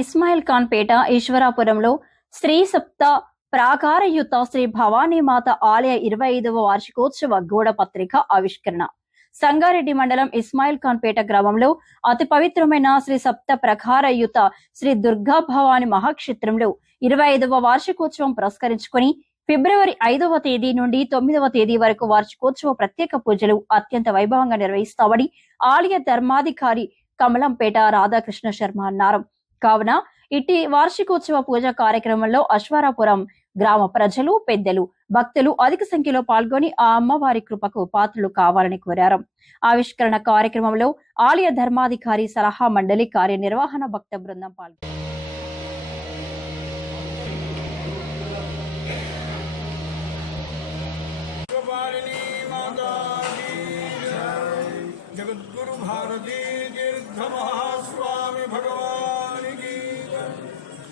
ఇస్మాయిల్ ఖాన్ పేట ఈశ్వరాపురంలో శ్రీ సప్త ప్రాకారయుత శ్రీ భవానీమాత ఆలయ ఇరవై ఐదవ వార్షికోత్సవ గోడ పత్రిక ఆవిష్కరణ. సంగారెడ్డి మండలం ఇస్మాయిల్ ఖాన్ పేట గ్రామంలో అతి పవిత్రమైన శ్రీ సప్త ప్రకారయుత శ్రీ దుర్గా భవాని మహాక్షేత్రంలో ఇరవై ఐదవ వార్షికోత్సవం పురస్కరించుకొని ఫిబ్రవరి ఐదవ తేదీ నుండి తొమ్మిదవ తేదీ వరకు వార్షికోత్సవ ప్రత్యేక పూజలు అత్యంత వైభవంగా నిర్వహిస్తామని ఆలయ ధర్మాధికారి కమలంపేట రాధాకృష్ణ శర్మ అన్నారు. కావున ఇట్టి వార్షికోత్సవ పూజ కార్యక్రమంలో అశ్వారాపురం గ్రామ ప్రజలు పెద్దలు భక్తులు అధిక సంఖ్యలో పాల్గొని ఆ అమ్మవారి కృపకు పాత్రలు కావాలని కోరారు. ఆవిష్కరణ కార్యక్రమంలో ఆలయ ధర్మాధికారి సలహా మండలి కార్యనిర్వహణ భక్త బృందం పాల్గొన్నారు జగద్గురు భారతీ తీర్థమహా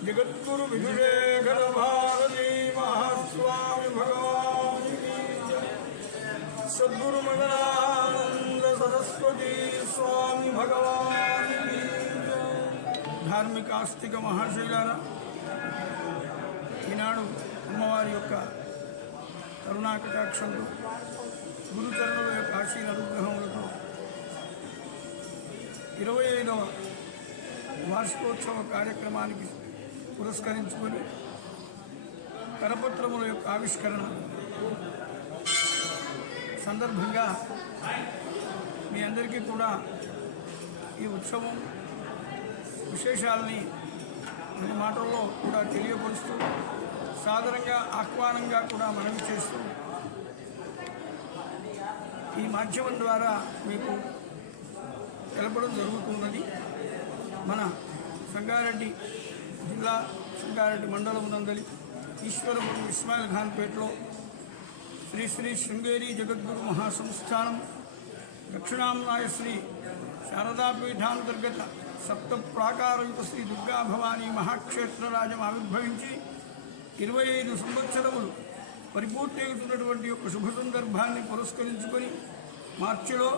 జగద్గురు విఘులేఖర భారతీ మహాస్వామి భగవాన్ సద్గురు మగనానంద సరస్వతీ స్వామి భగవాన్ ధార్మిక ఆస్తిక మహాశైలారా ఈనాడు అమ్మవారి యొక్క కరుణాకటాక్షంతో గురుచరణుల యొక్క ఆశీల అనుగ్రహములతో ఇరవై ఐదవ వార్షికోత్సవ కార్యక్రమానికి పురస్కరించుకొని కరపత్రముల యొక్క ఆవిష్కరణ సందర్భంగా మీ అందరికీ కూడా ఈ ఉత్సవం విశేషాలని మన మాటల్లో కూడా తెలియపరుస్తూ సాధారణంగా ఆహ్వానంగా కూడా మనవి చేస్తూ ఈ మాధ్యమం ద్వారా మీకు తెలపడం జరుగుతున్నది. మన సంగారెడ్డి జిల్లా సంగారెడ్డి మండలం నందలి ఈశ్వరపురం ఇస్మాయిల్ ఖాన్పేటలో శ్రీ శ్రీ శృంగేరి జగద్గురు మహాసంస్థానం దక్షిణాంనాయ శ్రీ శారదాపీఠాంతర్గత సప్త ప్రాకారయుత శ్రీ దుర్గా భవానీ మహాక్షేత్రరాజం ఆవిర్భవించి ఇరవై ఐదు సంవత్సరములు పరిపూర్తి అవుతున్నటువంటి యొక్క శుభ సందర్భాన్ని పురస్కరించుకొని మార్చిలో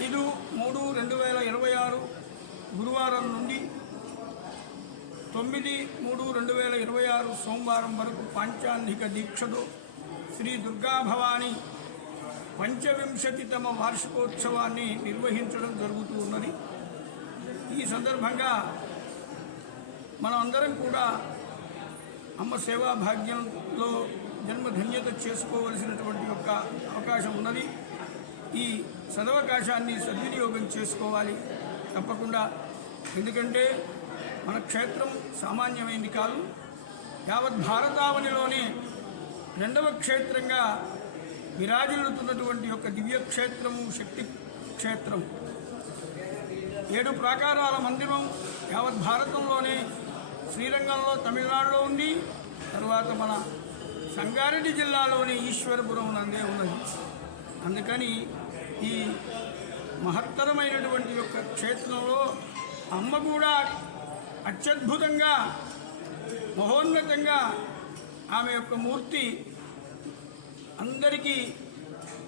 ఐదు మూడు రెండు వేల ఇరవై ఆరు గురువారం నుండి తొమ్మిది మూడు రెండు వేల ఇరవై ఆరు సోమవారం వరకు పాంచాన్నిక దీక్షతో శ్రీ దుర్గాభవాని పంచవింశతితమ వార్షికోత్సవాన్ని నిర్వహించడం జరుగుతూ ఉన్నది. ఈ సందర్భంగా మనం అందరం కూడా అమ్మ సేవా భాగ్యంలో జన్మధన్యత చేసుకోవలసినటువంటి యొక్క అవకాశం ఉన్నది. ఈ సదవకాశాన్ని సద్వినియోగం చేసుకోవాలి. తప్పకుండా. ఎందుకంటే మన క్షేత్రం సామాన్యమైంది కాదు. యావత్ భారతావనిలోనే రెండవ క్షేత్రంగా విరాజిల్లుతున్నటువంటి యొక్క దివ్యక్షేత్రము శక్తి క్షేత్రం. ఏడు ప్రాకారాల మందిరం యావత్ భారతంలోనే శ్రీరంగంలో తమిళనాడులో ఉంది. తర్వాత మన సంగారెడ్డి జిల్లాలోని ఈశ్వరపురం నందే ఉన్నది. అందుకని ఈ మహత్తరమైనటువంటి యొక్క క్షేత్రంలో అమ్మ కూడా అత్యద్భుతంగా మహోన్నతంగా ఆమె యొక్క మూర్తి అందరికీ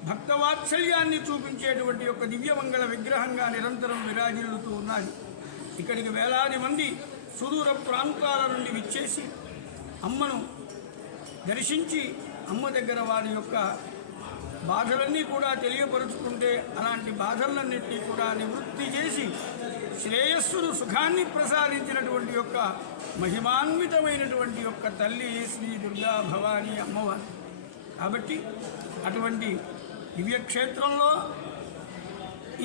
భక్తవాత్సల్యాన్ని చూపించేటువంటి యొక్క దివ్యమంగళ విగ్రహంగా నిరంతరం విరాజిల్లుతూ ఉన్నది. ఇక్కడికి వేలాది మంది సుదూర ప్రాంతాల నుండి విచ్చేసి అమ్మను దర్శించి అమ్మ దగ్గర వారి యొక్క బాధలన్నీ కూడా తెలియపరుచుకుంటే అలాంటి బాధలన్నింటినీ కూడా నివృత్తి చేసి శ్రేయస్సును సుఖాన్ని ప్రసాదించినటువంటి యొక్క మహిమాన్వితమైనటువంటి యొక్క తల్లి శ్రీ దుర్గా భవానీ అమ్మవారు. కాబట్టి అటువంటి దివ్యక్షేత్రంలో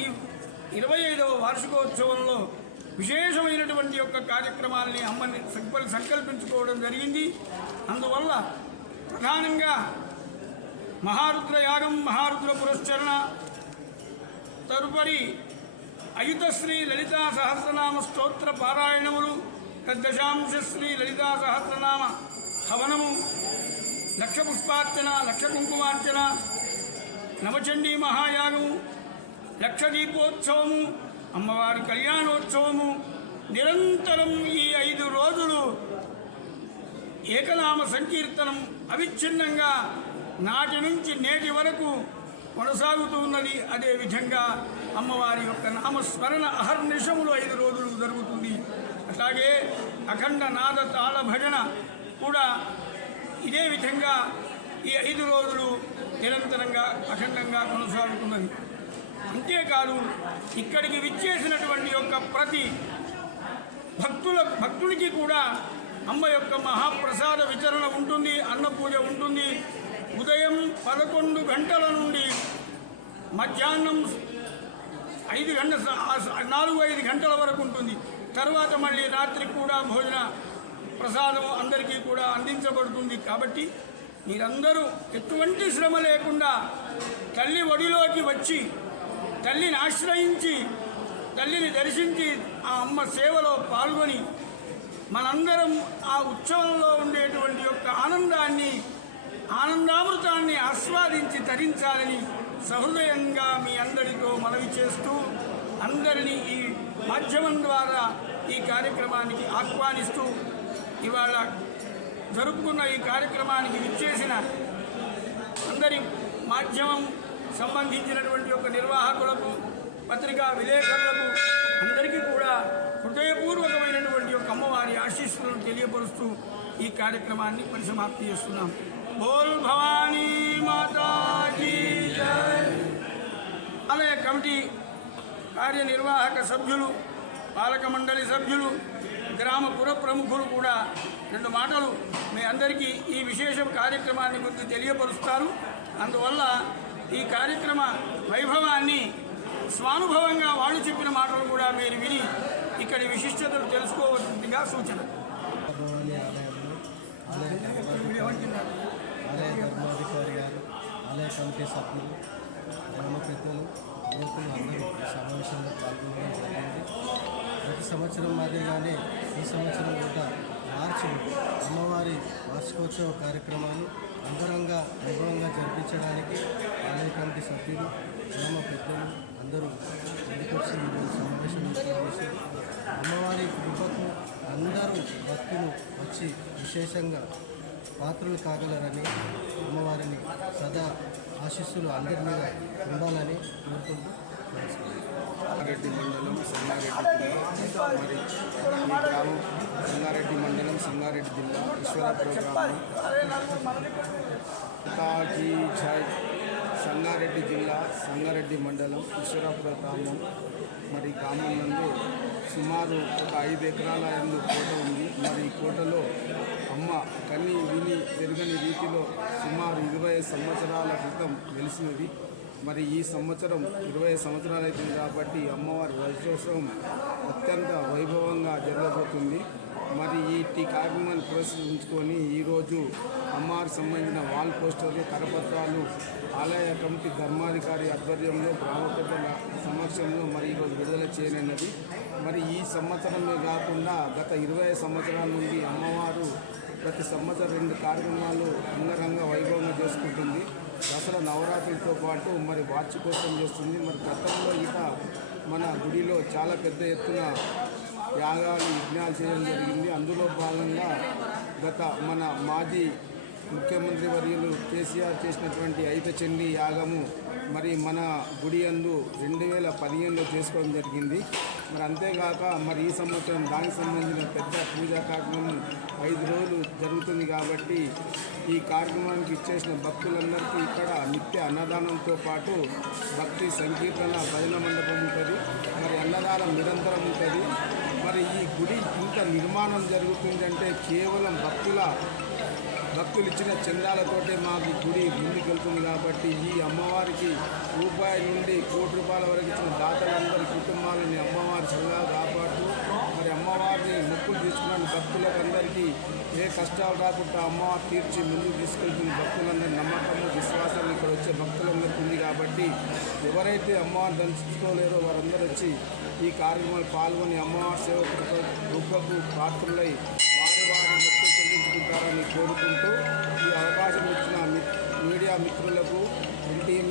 ఈ ఇరవై ఐదవ వార్షికోత్సవంలో విశేషమైనటువంటి యొక్క కార్యక్రమాల్ని అమ్మని సంకల్ సంకల్పించుకోవడం జరిగింది. అందువల్ల ప్రధానంగా మహారుద్ర యాగం మహారుద్ర పురస్చరణ తదుపరి అయుతశ్రీ లలితా సహస్రనామ స్తోత్ర పారాయణములు తద్దశాంశ శ్రీ లలితా సహస్రనామ హవనము లక్ష పుష్పార్చన లక్ష కుంకుమార్చన నవచండీ మహాయాగము లక్ష దీపోత్సవము అమ్మవారి కళ్యాణోత్సవము నిరంతరం ఈ ఐదు రోజులు ఏకనామ సంకీర్తనం అవిచ్ఛిన్నంగా నాటి నుంచి నేటి వరకు కొనసాగుతూ ఉన్నది అదేవిధంగా అమ్మవారి యొక్క నామస్మరణ అహర్నిశములు ఐదు రోజులు జరుగుతుంది. అట్లాగే అఖండ నాద తాళ భజన కూడా ఇదే విధంగా ఈ ఐదు రోజులు నిరంతరంగా అఖండంగా కొనసాగుతున్నది. అంతేకాదు ఇక్కడికి విచ్చేసినటువంటి యొక్క ప్రతి భక్తుల భక్తునికి కూడా అమ్మ యొక్క మహాప్రసాద వితరణ ఉంటుంది అన్నపూజ ఉంటుంది. ఉదయం పదకొండు గంటల నుండి మధ్యాహ్నం ఐదు గంటల నాలుగు ఐదు గంటల వరకు ఉంటుంది. తర్వాత మళ్ళీ రాత్రి కూడా భోజన ప్రసాదం అందరికీ కూడా అందించబడుతుంది. కాబట్టి మీరందరూ ఎటువంటి శ్రమ లేకుండా తల్లి ఒడిలోకి వచ్చి తల్లిని ఆశ్రయించి తల్లిని దర్శించి ఆ అమ్మ సేవలో పాల్గొని మనందరం ఆ ఉత్సవంలో ఉండేటువంటి యొక్క ఆనందాన్ని ఆనందామృతాన్ని ఆస్వాదించి తరించాలని సహృదయంగా మీ అందరితో మనవి చేస్తూ అందరినీ ఈ మాధ్యమం ద్వారా ఈ కార్యక్రమానికి ఆహ్వానిస్తూ ఇవాళ జరుపుకున్న ఈ కార్యక్రమానికి విచ్చేసిన అందరి మాధ్యమం సంబంధించినటువంటి యొక్క నిర్వాహకులకు పత్రికా విలేకరులకు అందరికీ కూడా హృదయపూర్వకమైనటువంటి యొక్క అమ్మవారి ఆశీస్సులను తెలియపరుస్తూ ఈ కార్యక్రమాన్ని పరిసమాప్తి చేస్తున్నాం. బోల్ భవానీ మాతాజీ ఆలయ కమిటీ కార్యనిర్వాహక సభ్యులు పాలక మండలి సభ్యులు గ్రామ పుర ప్రముఖులు కూడా రెండు మాటలు మీ అందరికీ ఈ విశేష కార్యక్రమాన్ని గురించి తెలియపరుస్తారు అందువల్ల ఈ కార్యక్రమ వైభవాన్ని స్వానుభవంగా వాళ్ళు చెప్పిన మాటలు కూడా మీరు విని ఇక్కడి విశిష్టతలు తెలుసుకోవలసిందిగా సూచన భవాని ఆలయంలో ఆలయ ధర్మాధికారి ఆలయ ధర్మాధికారి గారు ఆలయ సభ్యులు గ్రామ పెద్దలు యువకులు అందరూ ఈ సమావేశంలో పాల్గొనడం జరిగింది. ప్రతి సంవత్సరం మాదిరిగానే ఈ సంవత్సరం కూడా మార్చి అమ్మవారి వార్షికోత్సవ కార్యక్రమాలు అంగరంగ వైభవంగా జరిపించడానికి ఆలయ కమిటీ సభ్యులు గ్రామ పెద్దలు అందరూ ముందుకొచ్చి సమావేశం అమ్మవారి కృపకు అందరూ భక్తులు వచ్చి విశేషంగా పాత్రలు కాగలరని అమ్మవారిని సదా ఆశీస్సులు అందరి మీద ఉండాలని కోరుకుంటూ సంగారెడ్డి మండలం సంగారెడ్డి జిల్లా. మరి ఈ గ్రామం సంగారెడ్డి మండలం సంగారెడ్డి జిల్లా. ఈశ్వరాపురం గ్రామం తాజీ ఝై సంగారెడ్డి జిల్లా సంగారెడ్డి మండలం ఈశ్వరాపురం గ్రామం మరి గ్రామం నుండి సుమారు ఒక ఐదు ఎకరాల ఎందు కోట ఉంది. మరి ఈ కోటలో అమ్మ కని విని పెరుగని రీతిలో సుమారు ఇరవై సంవత్సరాల క్రితం వెలిసినది. మరి ఈ సంవత్సరం ఇరవై సంవత్సరాలు అవుతుంది కాబట్టి అమ్మవారి వజ్రోత్సవం అత్యంత వైభవంగా జరగబోతుంది. మరి ఈ టీ కార్యక్రమాన్ని ప్రదర్శించుకొని ఈరోజు అమ్మవారికి సంబంధించిన వాల్ పోస్టర్లు కరపత్రాలు ఆలయ కమిటీ ధర్మాధికారి ఆధ్వర్యంలో గ్రామ పెద్దల సమక్షంలో మరి ఈరోజు విడుదల చేయనున్నది. మరి ఈ సంవత్సరమే కాకుండా గత ఇరవై సంవత్సరాల నుండి అమ్మవారు ప్రతి సంవత్సరం రెండు కార్యక్రమాలు అంగరంగ వైభవంగా చేసుకుంటుంది. దసరా నవరాత్రులతో పాటు మరి వార్షికోత్సవం చేస్తుంది. మరి గతంలో ఇక మన గుడిలో చాలా పెద్ద ఎత్తున యాగాలు యజ్ఞాలు చేయడం జరిగింది. అందులో భాగంగా గత మన మాజీ ముఖ్యమంత్రి వర్యులు కేసీఆర్ చేసినటువంటి ఐతచండి యాగము మరి మన గుడి అందు రెండు వేల పదిహేనులో చేసుకోవడం జరిగింది. మరి అంతేగాక మరి ఈ సంవత్సరం దానికి సంబంధించిన పెద్ద పూజా కార్యక్రమం ఐదు రోజులు జరుగుతుంది కాబట్టి ఈ కార్యక్రమానికి ఇచ్చేసిన భక్తులందరికీ ఇక్కడ నిత్య అన్నదానంతో పాటు భక్తి సంకీర్తన భజన మండపం ఉంటుంది. మరి అన్నదానం నిరంతరం ఉంటుంది. మరి ఈ గుడి ఇంత నిర్మాణం జరుగుతుందంటే కేవలం భక్తుల భక్తులు ఇచ్చిన చందాలతోటే మాకు గుడి ముందుకెళ్తుంది కాబట్టి ఈ అమ్మవారికి రూపాయి నుండి కోటి రూపాయల వరకు ఇచ్చిన దాతలందరి కుటుంబాలని అమ్మవారి చల్లగా కాపాడుతూ మరి అమ్మవారిని మొక్కులు తీసుకున్న భక్తులకు అందరికీ ఏ కష్టాలు రాకుండా అమ్మవారు తీర్చి ముందుకు తీసుకెళ్తున్న భక్తులందరి నమ్మకంలో విశ్వాసం ఇక్కడ వచ్చే భక్తులందరికీ ఉంది కాబట్టి ఎవరైతే అమ్మవారిని దర్శించుకోలేరో వారందరూ వచ్చి ఈ కార్యక్రమంలో పాల్గొని అమ్మవారి సేవకు కృపకు పాత్రలై సహకారాన్ని కోరుకుంటూ ఈ అవకాశం ఇచ్చిన మీడియా మిత్రులకు ఎన్టీఎం